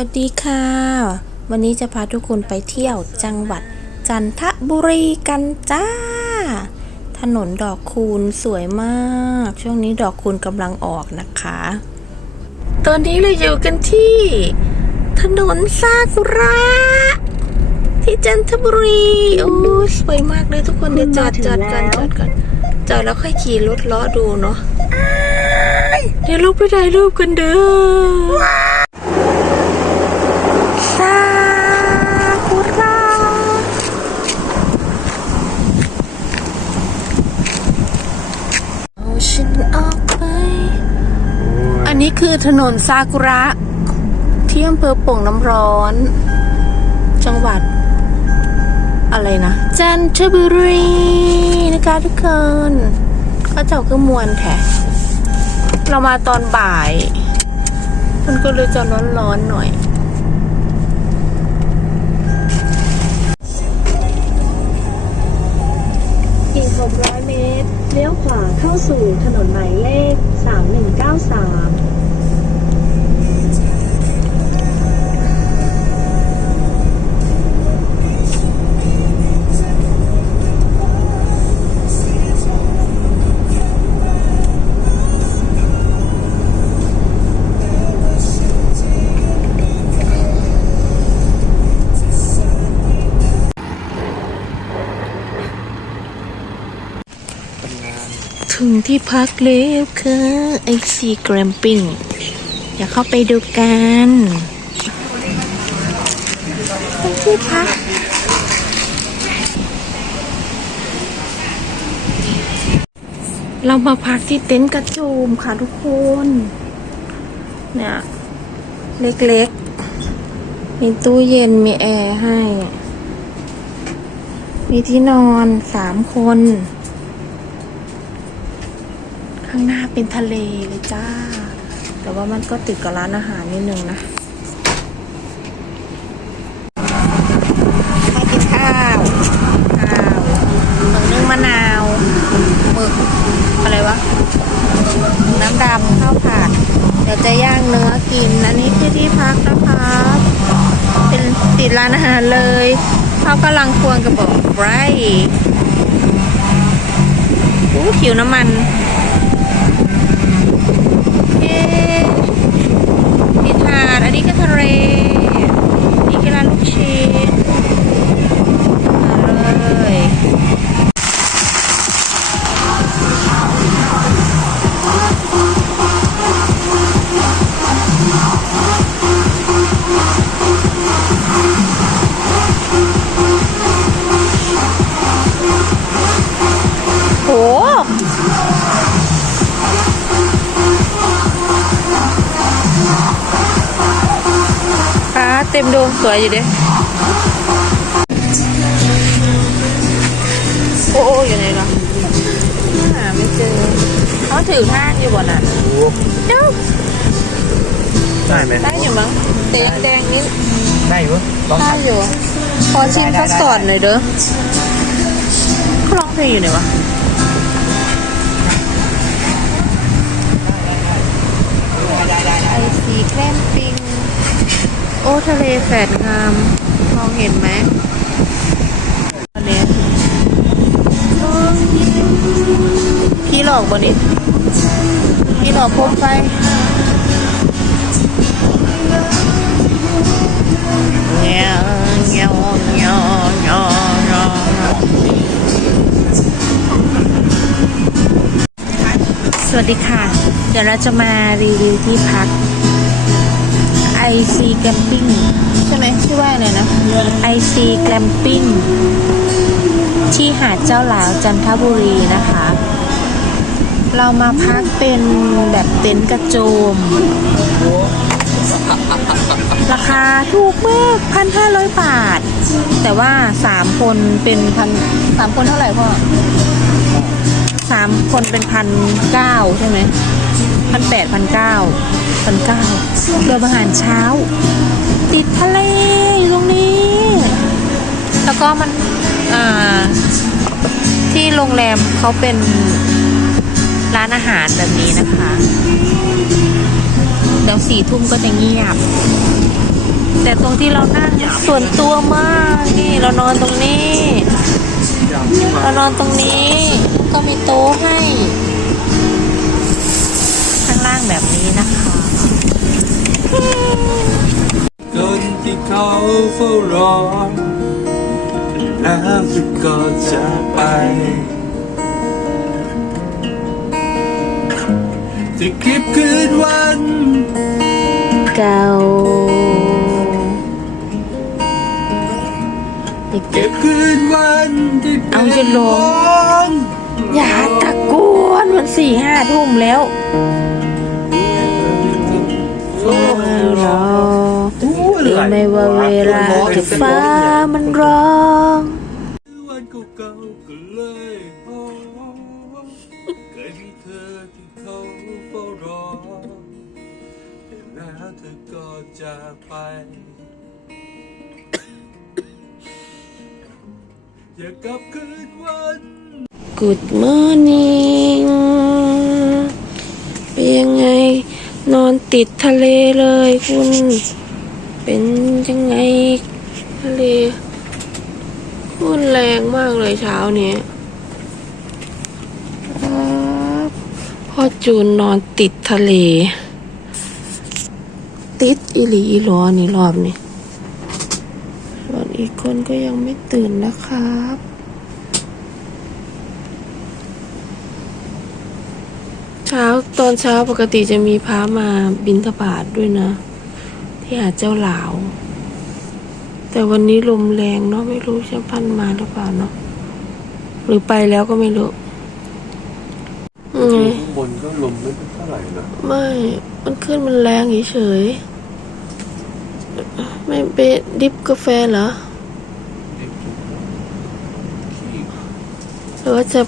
วัสดีค่ะ วันนี้จะพาทุกคนไปเที่ยวจังหวัดจันทบุรีกันจ้า ถนนดอกคูณสวยมาก ช่วงนี้ดอกคูณกำลังออกนะคะ ตอนนี้เราอยู่กันที่ ถนนซากุระ ที่จันทบุรีโอ้สวยมากเลยทุกคนเดี๋ยวจอดจอดกันจอดกันจอดแล้วค่อยขี่รถล้อดูเนาะเดี๋ยวลูกไปถ่ายรูปกันเด้อ ซากุระเอาฉันออกไป อันนี้ คือถนนซากุระที่อำเภอโป่งน้ำร้อน จังหวัด อะไรนะ จันทบุรีนะคะทุกคนก็เจ้าคือมวนแท้เรามาตอนบ่าย มันก็เลยจะร้อนๆหน่อยอีก600 เมตร เลี้ยวขวาเข้าสู่ถนนหมายเลข 3193 ถึงที่พักแล้วค่ะไอซีแกรมปิ้งอย่าเข้าไปดูกันเป็นที่พักเรามาพักที่เต็นท์กระโจมค่ะทุกคน เนี่ย เล็กๆ มีตู้เย็นมีแอร์ให้ มีที่นอนสามคนางหน้าเป็นทะเลเลยจ้า แต่ว่ามันก็ติดกับร้านอาหารนิดนึงนะให้กินข้าวข้าวหมึกนึ่งมะนาวหมึกอะไรวะ น้ำดำข้าวผัดเดี๋ยวจะย่างเนื้อกิน อันนี้ที่ที่พักนะคะเป็นติดร้านอาหารเลยเขากำลังควงกระบอกไรอู้ขิวน้ำมัน เอ๊ะมีถาด อันนี้ก็ทะเล นี่ก็ร้านลูกชิ้น ต็มดวงสวยอยู่เด้โอ้โอ้อยู่ไหนล่ะหาไม่เจอเขาถือห้างอยู่บนน่ะเจ้าได้ไหมได้อยู่มั้งแดงแดงนี่ได้อยู่ลองได้อยู่ขอชิมคัสตอร์ดหน่อยเด้อเขาร้องเพลงอยู่ไหนวะไอซีแกล้มปิงโอ้ทะเลแสนงาม มองเห็นไหมอันนี้พี่หลอกบนนี้พี่หลอกพบไฟเงี้ยเงี้ยเงี้ยเงี้ยเงี้ยสวัสดีค่ะ เดี๋ยวเราจะมารีวิวที่พัก IC Camping ใช่ไหมชื่อว่าอะไรนะ IC Camping ที่หาดเจ้าหลาวจันทบุรีนะคะ เรามาพักเป็นแบบเต็นท์กระโจม ราคาถูกมากพันห้าร้อยบาท แต่ว่าสามคนเป็นพันสามคนเท่าไหร่พ่อสามคนเป็นพันเก้าใช่ไหม พันแปดพันเก้าพันเก้าเรืออาหารเช้า ติดทะเลอยู่ตรงนี้ แล้วก็มันที่โรงแรมเขาเป็นร้านอาหารแบบนี้นะคะเดี๋ยวสี่ทุ่มก็จะเงียบ แต่ตรงที่เรานั่งส่วนตัวมากนี่เรานอนตรงนี้ เรานอนตรงนี้ก็มีโต๊ะให้ แบบนี้นะคะคนที่เขาเฝ้ารอแล้วจะก็จะไปจะเก็บคืนวันเก่าเก็บคืนวันที่เอาจะลงอย่าตะโกนมันสี่ห้าทุ่มแล้ว ไหมว่าเวลาที่ฟ้ามันร้องวันเก่าๆก็เลยพอเคยมีเธอที่เขาเฝ้ารอแต่แล้วเธอก็จากไป อย่ากลับคืนวัน Good morning เป็นยังไง นอนติดทะเลเลยคุณ เป็นยังไงทะเลคลื่นแรงมากเลยเช้านี้พ่อจูนนอนติดทะเล ติดอิหลีอีหลอนี่รอบนี้ส่วนอีกคนก็ยังไม่ตื่นนะครับเช้าตอนเช้าปกติจะมีพระมาบินทบาทด้วยนะ ที่หาดเจ้าหลาว แต่วันนี้ลมแรงเนาะไม่รู้จะพันมาหรือเปล่าเนาะหรือไปแล้วก็ไม่รู้อืมข้างบนก็ลมไม่เท่าไหร่นะไม่ มันขึ้นมันแรงเฉยๆไม่ไปดิบกาแฟเหรอหรือว่าจะ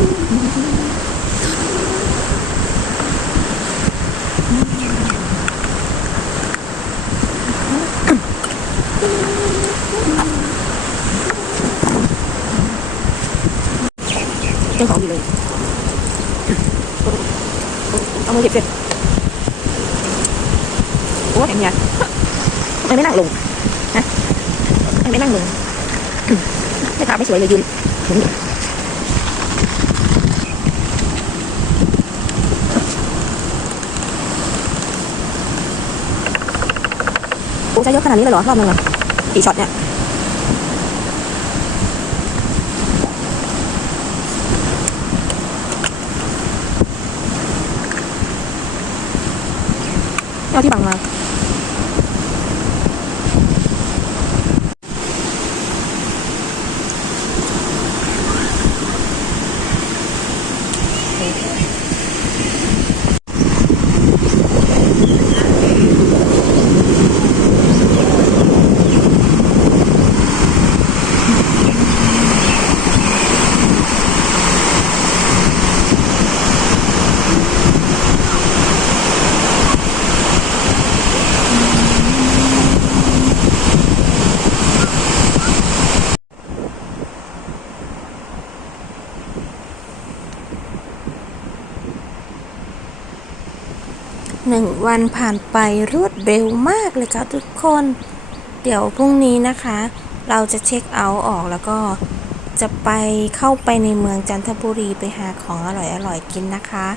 เจ้าของอยู่เลยเอามือเก็บเสร็จโอ้แข็ง เนี่ยทำไมไม่นั่งลงฮะเยอย่างนี้โอ้ใช้เยอะขนาดนี้เลยเหรอรอบนึงเหรอกี่ช็อตเนี่ยเอาที่บังมา หนึ่งวันผ่านไปรวดเร็วมากเลยครับทุกคน เดี๋ยวพรุ่งนี้นะคะ เราจะเช็คเอาท์ออกแล้วก็จะไปเข้าไปในเมืองจันทบุรีไปหาของอร่อยๆกินนะคะ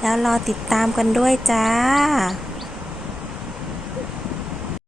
แล้วรอติดตามกันด้วยจ้า